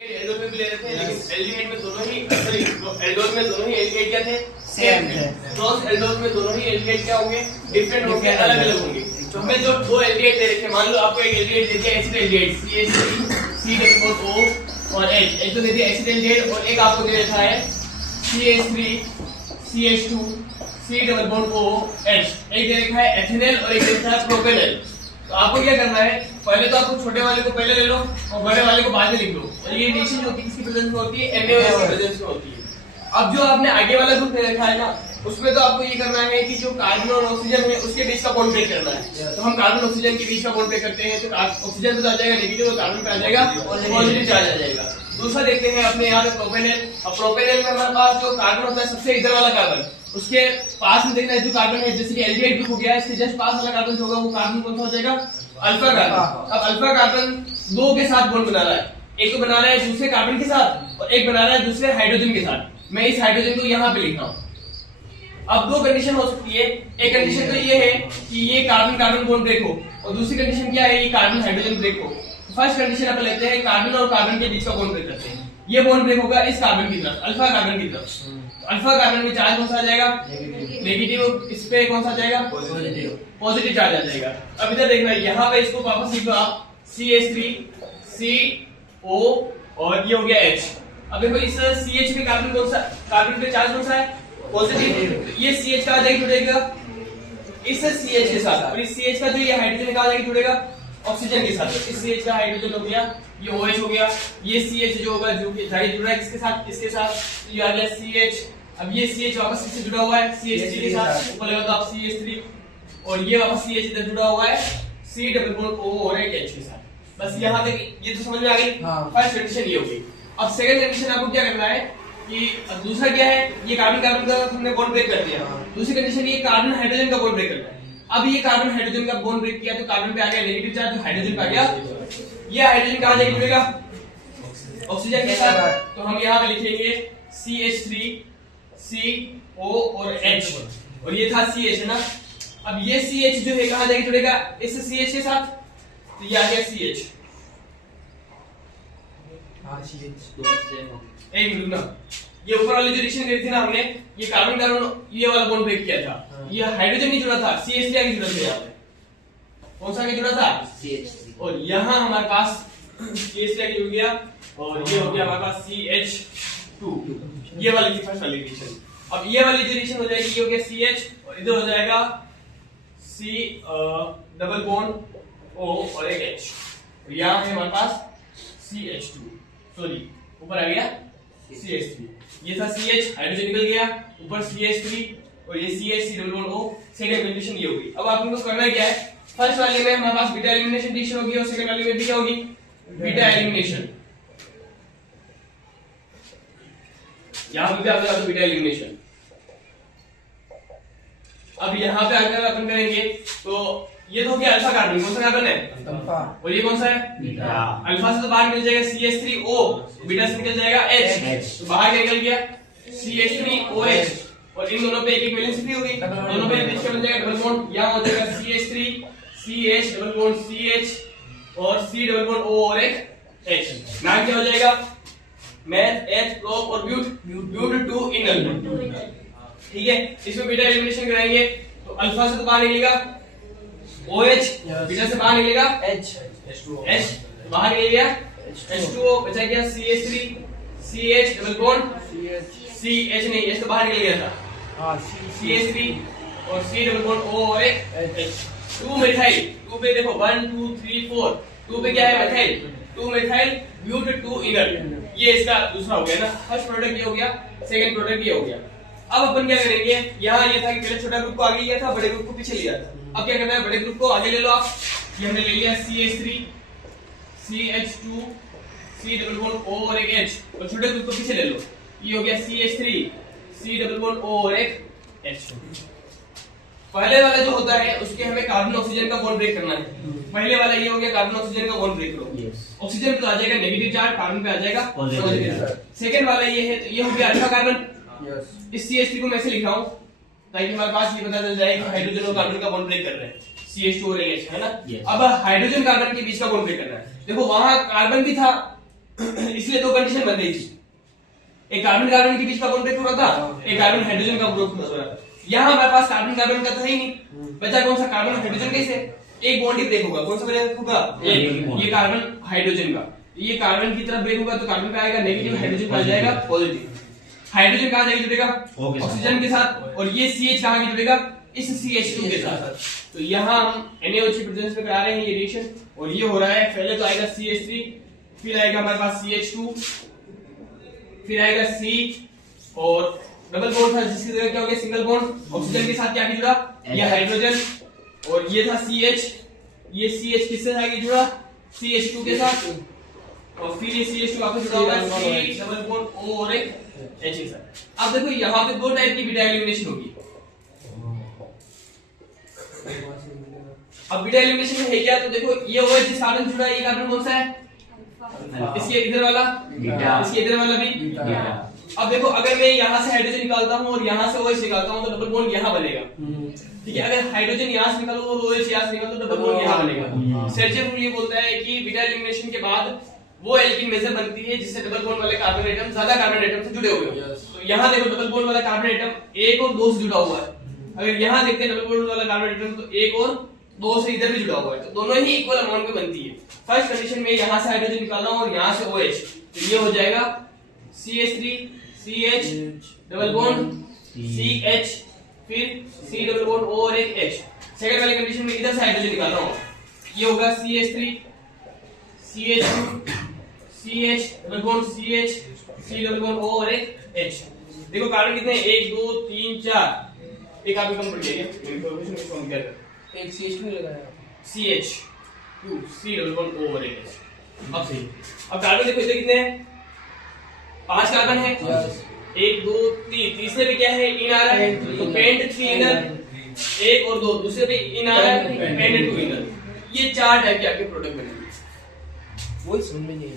Aldol में भी ले रहे थे, लेकिन एल्डिहाइड में दोनों ही सॉरी एल्डोल में दोनों ही एल्डिहाइड क्या थे, सेम थे। क्रॉस एल्डोल में दोनों ही एल्डिहाइड क्या होंगे, डिफरेंट होंगे, अलग अलग होंगे। तो हमें जो दो एल्डिहाइड दे रखे, मान लो आपको एक एल्डिहाइड दे दिया एसिड एल्डिहाइड CH3 और H, एक तो दे दिया एसिड एल्डिहाइड और एक आपको दे रखा है CH3 CH2 C≡OH, एक दे रखा है एथेनॉल और एक दे रखा है प्रोपेनॉल। तो आपको क्या करना है, पहले तो आपको छोटे वाले को पहले ले लो और बड़े वाले को बाद में लिख लो। और ये रिएक्शन जो होती है किसकी प्रेजेंस में होती है, NaOH की प्रेजेंस में होती है। अब जो आपने आगे वाला ग्रुप दे रखा है ना, उसमें तो आपको ये करना है कि जो कार्बन और ऑक्सीजन है उसके बीच का बॉन्ड ब्रेक करना है। तो हम कार्बन ऑक्सीजन के बीच का बॉन्ड ब्रेक करते हैं, तो ऑक्सीजन पे तो आ जाएगा नेगेटिव और कार्बन पे आ जाएगा पॉजिटिव चार्ज आ जाएगा। दूसरा देखते हैं अपने यहाँ पे प्रोपेनॉल। अब प्रोपेनॉल में हमारे पास जो कार्बन होता है सबसे इधर वाला कार्बन, उसके पास में देखना है जो कार्बन है, जैसे कि एल्डिहाइड ग्रुप हो गया, इसके जस्ट पास वाला कार्बन जो होगा वो कार्बन कौन सा हो जाएगा, अल्फा कार्बन। अब अल्फा कार्बन दो के साथ बॉन्ड बना रहा है, एक तो बना रहा है दूसरे कार्बन के साथ और एक बना रहा है दूसरे हाइड्रोजन के साथ। मैं इस हाइड्रोजन को यहाँ पे लिख रहा हूँ। अब दो कंडीशन हो सकती है, एक कंडीशन तो ये है कि ये कार्बन कार्बन बॉन्ड ब्रेक हो और दूसरी कंडीशन क्या है, ये कार्बन हाइड्रोजन ब्रेक हो। फर्स्ट कंडीशन अपन लेते हैं, कार्बन और कार्बन के बीच का बॉन्ड ब्रेक करते हैं। ये बॉन्ड ब्रेक होगा इस कार्बन की तरफ, अल्फा कार्बन की तरफ। अल्फा कार्बन में चार्ज कौन सा आ जाएगा, नेगेटिव, इस पे कौन सा आ जाएगा, पॉजिटिव चार्ज आ जाएगा। अब इधर देखना, यहाँ पे इसको वापस लिख लो आप, CH3 CO और ये हो गया H। अब देखो इस CH पे कार्बन कौन सा, कार्बन पे चार्ज कौन सा है, पॉजिटिव। ये CH का आ जाएगा जुड़ेगा इस CH के साथ, और इस CH का जो ये हाइड्रोजन का आ जाएगा जुड़ेगा ऑक्सीजन के साथ। इस CH का हाइड्रोजन हो गया, ये OH हो गया, ये CH जो होगा जो कि जुड़ रहा है किसके साथ, इसके साथ, ये आ गया CH। अब ये CH वापस इससे जुड़ा हुआ है CH3 के साथ, ऊपर लगा तो आप CH3, और ये वापस CH इधर जुड़ा हुआ है C≡O और एक H के साथ। बस यहाँ तक ये तो समझ में आ गई। फर्स्ट कंडीशन ये होगी। अब सेकंड कंडीशन आपको क्या करना है कि दूसरा क्या है, ये कार्बन कार्बन का हमने बॉन्ड ब्रेक कर दिया। दूसरी कंडीशन ये कार्बन हाइड्रोजन का बॉन्ड ब्रेक करना है। अब ये कार्बन हाइड्रोजन का बॉन्ड ब्रेक किया तो कार्बन पे आ गया नेगेटिव चार्ज, तो हाइड्रोजन पे आ गया, ये हाइड्रोजन कहाँ जाके जुड़ेगा, ऑक्सीजन के साथ। तो हम यहाँ पे लिखेंगे CH3 CO और H, और ये था CH है ना। अब ये CH जो है कहाँ जाके जुड़ेगा, इस CH के साथ, तो ये आ गया CH। एक मिनट ना, ये ऊपर वाली जो रिएक्शन करी थी ना हमने, ये कार्बन कार्बन ये वाला बॉन्ड ब्रेक किया था, ये हाइड्रोजन नहीं जुड़ा था, CH3 आगे जुड़ा था। यहाँ पे कौन सा आगे जुड़ा था, CH3, और यहाँ हमारे पास CH3 आगे जुड़ गया, और ये हो गया हमारे पास CH2। ये वाली थी फर्स्ट वाली रिएक्शन। अब ये वाली जो रिएक्शन हो जाएगी, ये हो गया CH और इधर हो जाएगा C डबल बॉन्ड O और एक H। यहाँ है हमारे पास CH2, सॉरी ऊपर आ गया CH3, ये था CH, हाइड्रोजन निकल गया, ऊपर CH3 और ये CH C double bond O। Second condition ये होगी। अब आपको करना क्या है, फर्स्ट वाले में हमारे पास बीटा एलिमिनेशन रिएक्शन होगी और सेकंड वाले में भी क्या होगी, बीटा एलिमिनेशन। यहाँ पे भी आपका बीटा एलिमिनेशन। अब यहाँ पे अगर अपन करेंगे तो ये तो हो गया अल्फा कार्बन, कौन सा कार्बन है, अल्फा, और ये कौन सा है, बीटा। अल्फा से तो बाहर निकल जाएगा CH3O, बीटा से निकल जाएगा H, तो बाहर क्या निकल गया CH3OH, और इन दोनों पे एक वैलेंस फ्री होगी, दोनों पे बीच का बन जाएगा डबल बॉन्ड, यहाँ हो जाएगा CH3 CH double bond CH और C डबल बॉन्ड O और एक H। नाम क्या हो जाएगा, मैथ H प्रोप और ब्यूट 2 इनल। ठीक है, इसमें बीटा एलिमिनेशन कराएंगे तो अल्फा से तो बाहर निकलेगा OH, बीटा से बाहर निकलेगा H बाहर निकल गया, H2O बचा गया CH3 CH double bond CH नहीं, H तो बाहर निकल गया था, CH3 और C डबल बॉन्ड O और एक H। 2 मिथाइल, 2 पे देखो 1 2 3 4, 2 पे क्या है मिथाइल, 2 मिथाइल ब्यूट 2 इनर। ये इसका दूसरा हो गया ना, फर्स्ट प्रोडक्ट ये हो गया, सेकंड प्रोडक्ट ये हो गया। अब अपन क्या करेंगे, यहाँ ये था कि पहले छोटा ग्रुप को आगे लिया था, बड़े ग्रुप को पीछे लिया था। अब क्या करना है, बड़े ग्रुप को आगे ले लो आप। ये हमने ले लिया CH3 CH2 C double bond O और एक H, और छोटे ग्रुप को पीछे ले लो। ये हो गया CH3 C double bond O और एक H। पहले वाला जो होता है उसके हमें कार्बन ऑक्सीजन का बॉन्ड ब्रेक करना है। पहले वाला ये हो गया कार्बन ऑक्सीजन का बॉन्ड ब्रेक करो, ऑक्सीजन पे आ जाएगा नेगेटिव चार्ज, कार्बन पे आ जाएगा पॉजिटिव चार्ज। सेकंड वाला ये है, तो ये हो गया अल्फा कार्बन। इस CH3 को मैं ऐसे लिख रहा हूं ताकि हमारे पास ये पता चल जाए कि हाइड्रोजन और कार्बन का बॉन्ड ब्रेक कर रहे हैं, CH2 और H है ना। अब हाइड्रोजन कार्बन के बीच का बॉन्ड ब्रेक करना है। देखो वहां कार्बन भी था इसलिए दो कंडीशन बन रही थी, एक कार्बन कार्बन के बीच का बॉन्ड ब्रेक हो रहा था, एक कार्बन हाइड्रोजन का बॉन्ड ब्रेक हो रहा था। यहाँ हमारे पास कार्बन कार्बन का तो है ही नहीं, बचा कौन सा कार्बन हाइड्रोजन कैसे, एक बॉन्ड ही ब्रेक होगा, कौन सा ब्रेक होगा, एक, ये कार्बन हाइड्रोजन का, ये कार्बन की तरफ ब्रेक होगा तो कार्बन का आएगा नेगेटिव, हाइड्रोजन का आ जाएगा पॉजिटिव। हाइड्रोजन कहां जाके जुड़ेगा, ऑक्सीजन के साथ, और ये CH कहां के जुड़ेगा, इस CH2 के साथ। तो यहाँ हम NaOH प्रेजेंस में करा रहे हैं ये रिएक्शन, और ये हो रहा है, पहले तो आएगा CH3, फिर आएगा हमारे पास CH2, फिर आएगा C, और डबल बॉन्ड था जिसकी जगह क्या हो गया सिंगल बॉन्ड, ऑक्सीजन के साथ क्या जुड़ा, ये हाइड्रोजन, और ये था CH, ये CH किससे आगे जुड़ा, CH2 के साथ, और फिर ये CH2 आपको जुड़ा हुआ है C डबल बॉन्ड O और एक H के साथ। अब देखो यहाँ पे दो टाइप की बीटा एलिमिनेशन होगी। अब बीटा एलिमिनेशन में है क्या, तो देखो ये OH जिस कार्बन जुड़ा है, ये कार्बन कौन सा है, इसके इधर वाला बीटा, इसके इधर वाला भी बीटा। अब देखो अगर मैं यहाँ से हाइड्रोजन निकालता हूँ और यहाँ से OH निकालता हूँ तो डबल बॉन्ड यहाँ बनेगा, ठीक है। अगर हाइड्रोजन यहाँ से निकालो और OH यहाँ से निकालो तो डबल बॉन्ड यहाँ बनेगा। सर्जेंट रूल ये बोलता है कि बीटा एलिमिनेशन के बाद वो एल्कीन मेजर बनती है जिससे डबल बॉन्ड वाले कार्बन एटम ज्यादा कार्बन एटम से जुड़े हुए हो। तो यहाँ देखो डबल बॉन्ड वाला कार्बन एटम 1 और 2 से जुड़ा हुआ है, अगर यहाँ देखते हैं डबल बॉन्ड वाला कार्बन एटम तो 1 और 2 से इधर भी जुड़ा हुआ है, तो दोनों ही इक्वल अमाउंट में बनती है। फर्स्ट कंडीशन में यहाँ से हाइड्रोजन निकालना और यहाँ से OH, तो ये हो जाएगा CH3 CH double bond CH, फिर C डबल बॉन्ड O और एक H। सेकंड वाली कंडीशन में इधर से हाइड्रोजन निकालना हो, ये होगा CH3 CH2 CH double bond CH C double bond O और एक H। देखो कार्बन कितने, 1 2 3 4, एक आपको कम पड़ गया, इंफॉर्मेशन को कम किया था, एक CH2 लगाया, CH2 C double bond O और एक H। अब सही, अब कार्बन देखो इधर कितने हैं, 5 कार्बन है, 1 2 3, तीसरे पे क्या है, इन आ रहा है, तो पेंट 3 इनर, 1 और 2, दूसरे पे इन आ रहा है, पेंट 2 इनर। ये 4 टाइप के आपके प्रोडक्ट बनेंगे। वो समझ में नहीं